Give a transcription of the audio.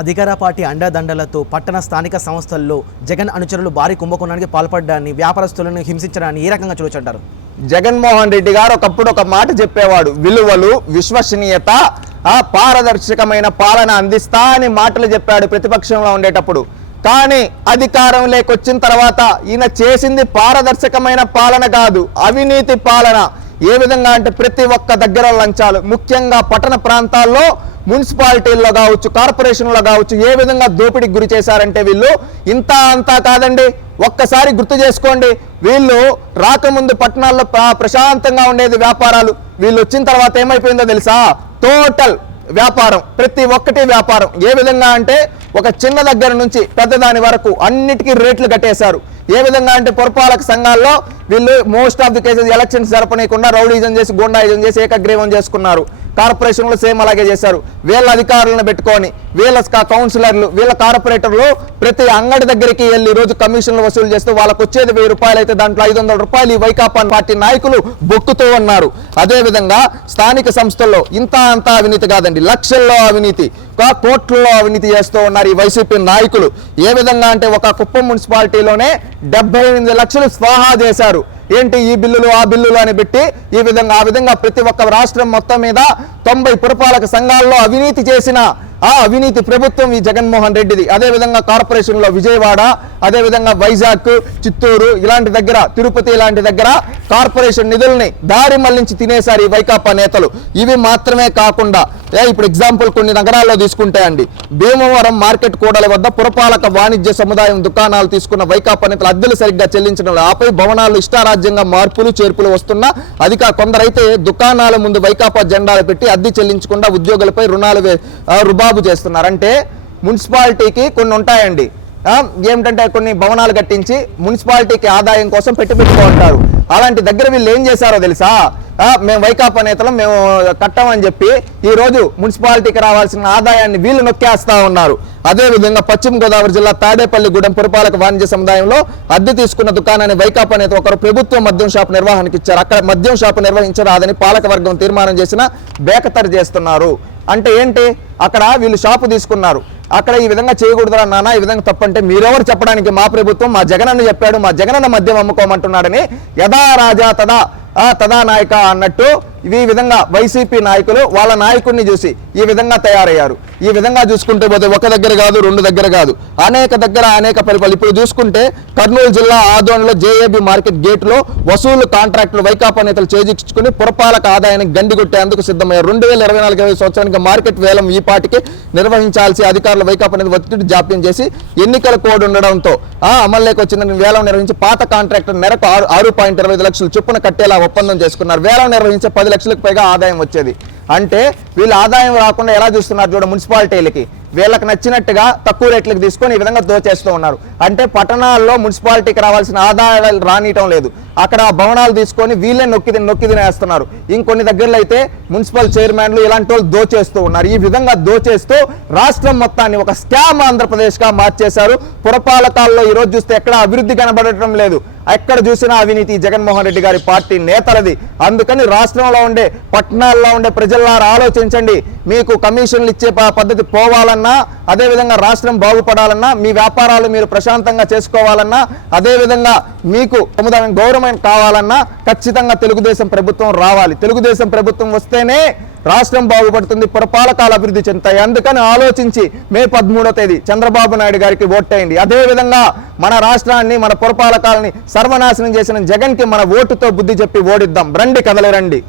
అధికార పార్టీ అండదండలతో పట్టణ స్థానిక సంస్థల్లో జగన్ అనుచరులు భారీ కుంభకోణానికి పాల్పడ్డాన్ని, వ్యాపారస్తులను హింసించడాన్ని ఏ రకంగా చూడొచ్చంటారు? జగన్మోహన్ రెడ్డి గారు ఒకప్పుడు ఒక మాట చెప్పేవాడు, విలువలు, విశ్వసనీయత, పారదర్శకమైన పాలన అందిస్తా అని మాటలు చెప్పాడు ప్రతిపక్షంలో ఉండేటప్పుడు. కానీ అధికారం లేకొచ్చిన తర్వాత ఈయన చేసింది పారదర్శకమైన పాలన కాదు, అవినీతి పాలన. ఏ విధంగా అంటే ప్రతి ఒక్క దగ్గర లంచాలు, ముఖ్యంగా పట్టణ ప్రాంతాల్లో మున్సిపాలిటీల్లో కావచ్చు, కార్పొరేషన్లో కావచ్చు, ఏ విధంగా దోపిడీకి గురి చేశారంటే వీళ్ళు ఇంత అంతా కాదండి. ఒక్కసారి గుర్తు చేసుకోండి, వీళ్ళు రాకముందు పట్టణాల్లో ప్రశాంతంగా ఉండేది వ్యాపారాలు, వీళ్ళు వచ్చిన తర్వాత ఏమైపోయిందో తెలుసా? టోటల్ వ్యాపారం, ప్రతి ఒక్కటి వ్యాపారం. ఏ విధంగా అంటే ఒక చిన్న దగ్గర నుంచి పెద్దదాని వరకు అన్నిటికీ రేట్లు కట్టేశారు. ఏ విధంగా అంటే పురపాలక సంఘాల్లో వీళ్ళు most of the cases elections జరపనీయకుండా రౌడీజం చేసి, గుండాయిజం చేసి ఏకగ్రీవం చేసుకున్నారు. కార్పొరేషన్లో సేమ్ అలాగే చేశారు. వీళ్ళ అధికారులను పెట్టుకొని వీళ్ళ కౌన్సిలర్లు, వీళ్ళ కార్పొరేటర్లు ప్రతి అంగడి దగ్గరికి వెళ్ళి రోజు కమిషన్లు వసూలు చేస్తూ వాళ్ళకు వచ్చేది 1000 రూపాయలు అయితే దాంట్లో 500 రూపాయలు ఈ వైకాపా పార్టీ నాయకులు బొక్కుతూ ఉన్నారు. అదేవిధంగా స్థానిక సంస్థల్లో ఇంత అంతా అవినీతి కాదండి, లక్షల్లో అవినీతి, కోట్లలో అవినీతి చేస్తూ ఉన్నారు ఈ వైసీపీ నాయకులు. ఏ విధంగా అంటే ఒక కుప్పం మున్సిపాలిటీలోనే 78 లక్షలు స్వాహా చేశారు. ఏంటి ఈ బిల్లులు ఆ బిల్లులు అని పెట్టి ఈ విధంగా ఆ విధంగా ప్రతి ఒక్క రాష్ట్రం మొత్తం మీద 90 పురపాలక సంఘాల్లో అవినీతి చేసిన అవినీతి ప్రభుత్వం ఈ జగన్మోహన్ రెడ్డిది. అదేవిధంగా కార్పొరేషన్లో విజయవాడ, అదేవిధంగా వైజాగ్, చిత్తూరు ఇలాంటి దగ్గర, తిరుపతి ఇలాంటి దగ్గర కార్పొరేషన్ నిధుల్ని దారి మళ్లించి తినేశారు ఈ వైకాపా నేతలు. ఇవి మాత్రమే కాకుండా ఇప్పుడు ఎగ్జాంపుల్ కొన్ని నగరాల్లో తీసుకుంటే అండి, భీమవరం మార్కెట్ కూడలి వద్ద పురపాలక వాణిజ్య సముదాయం దుకాణాలు తీసుకున్న వైకాపా నేతలు అద్దెలు సరిగ్గా చెల్లించడం, ఆపై భవనాలు ఇష్టారాజ్యంగా మార్పులు చేర్పులు వస్తున్నా దుకాణాలైతే దుకాణాల ముందు వైకాపా జెండాలు పెట్టి అద్దె చెల్లించకుండా ఉద్యోగులపై రుణాలు రుబాబు చేస్తున్నారు. అంటే మున్సిపాలిటీకి కొన్ని ఉంటాయండి, ఏమిటంటే కొన్ని భవనాలు కట్టించి మున్సిపాలిటీకి ఆదాయం కోసం పెట్టుకుంటారు. అలాంటి దగ్గర వీళ్ళు ఏం చేశారో తెలుసా? మేము వైకాపా నేతలు మేము కట్టమని చెప్పి ఈ రోజు మున్సిపాలిటీకి రావాల్సిన ఆదాయాన్ని వీళ్ళు నొక్కేస్తా ఉన్నారు. అదేవిధంగా పశ్చిమ గోదావరి జిల్లా తాడేపల్లిగూడెం పురపాలక వాణిజ్య సముదాయంలో అద్దె తీసుకున్న దుకాణాన్ని వైకాపా నేత ఒకరు ప్రభుత్వ మద్యం షాపు నిర్వహణకి ఇచ్చారు. అక్కడ మద్యం షాపు నిర్వహించరాదని పాలకవర్గం తీర్మానం చేసిన బేఖతరు చేస్తున్నారు. అంటే ఏంటి? అక్కడ వీళ్ళు షాపు తీసుకున్నారు, అక్కడ ఈ విధంగా చేయకూడదురా నాన్న, ఈ విధంగా తప్పంటే మీరెవరు చెప్పడానికి? మా ప్రభుత్వం, మా జగనన్న చెప్పాడు, మా జగనన్న మద్యం అమ్ముకోమంటున్నాడని యథా రాజా తదా నాయక అన్నట్టు ఈ విధంగా వైసీపీ నాయకులు వాళ్ళ నాయకుడిని చూసి ఈ విధంగా తయారయ్యారు. ఈ విధంగా చూసుకుంటే పోతే ఒక దగ్గర కాదు, 2 దగ్గర కాదు, అనేక దగ్గర అనేక పరిపాలన. ఇప్పుడు చూసుకుంటే కర్నూలు జిల్లా ఆదోన్లో జేఏబీ మార్కెట్ గేట్లో వసూలు కాంట్రాక్టులు వైకాపా నేతలు చేజించుకుని పురపాలక ఆదాయానికి గండి కొట్టేందుకు సిద్ధమయ్యారు. 2024 సంవత్సరానికి మార్కెట్ వేలం ఈ పాటికి నిర్వహించాల్సి అధికారులు వైకాపా నేత ఒత్తిడి జాప్యం చేసి ఎన్నికల కోడ్ ఉండడంతో అమల్లోకి వచ్చిందని వేలం నిర్వహించి పాత కాంట్రాక్టర్ నెలకు 6.25 లక్షలు చొప్పున కట్టేలా ఒప్పందం చేసుకున్నారు. వేలం నిర్వహించే 10 లక్షలకు పైగా ఆదాయం వచ్చేది. అంటే వీళ్ళు ఆదాయం రాకుండా ఎలా చూస్తున్నారు చూడ మున్సిపాలిటీలకి, వీళ్ళకి నచ్చినట్టుగా తక్కువ రేట్లకు తీసుకొని ఈ విధంగా దోచేస్తూ ఉన్నారు. అంటే పట్టణాల్లో మున్సిపాలిటీకి రావాల్సిన ఆదాయాలు రానియటం లేదు, అక్కడ భవనాలు తీసుకొని వీళ్ళే నొక్కి తినేస్తున్నారు. ఇంకొన్ని దగ్గరలో అయితే మున్సిపల్ చైర్మన్లు ఇలాంటి వాళ్ళు దోచేస్తూ ఉన్నారు. ఈ విధంగా దోచేస్తూ రాష్ట్రం మొత్తాన్ని ఒక స్కామ్ ఆంధ్రప్రదేశ్గా మార్చేశారు. పురపాలకాల్లో ఈరోజు చూస్తే ఎక్కడ అభివృద్ధి కనబడటం లేదు, ఎక్కడ చూసినా అవినీతి జగన్మోహన్ రెడ్డి గారి పార్టీ నేతలది. అందుకని రాష్ట్రంలో ఉండే పట్టణాల్లో ఉండే ప్రజలారా ఆలోచించండి, మీకు కమిషన్లు ఇచ్చే పద్ధతి పోవాలన్నా, అదేవిధంగా రాష్ట్రం బాగుపడాలన్నా, మీ వ్యాపారాలు మీరు ప్రశాంతంగా చేసుకోవాలన్నా, అదేవిధంగా మీకు సముదాయం గౌరవం కావాలన్నా ఖచ్చితంగా తెలుగుదేశం ప్రభుత్వం రావాలి. తెలుగుదేశం ప్రభుత్వం వస్తేనే రాష్ట్రం బాగుపడుతుంది, పురపాలకాలు అభివృద్ధి చెందుతాయి. అందుకని ఆలోచించి మే 13వ తేదీ చంద్రబాబు నాయుడు గారికి ఓటేయండి. అదేవిధంగా మన రాష్ట్రాన్ని, మన పురపాలకాలని సర్వనాశనం చేసిన జగన్కి మన ఓటుతో బుద్ధి చెప్పి ఓడిద్దాం. రండి, కదలి రండి.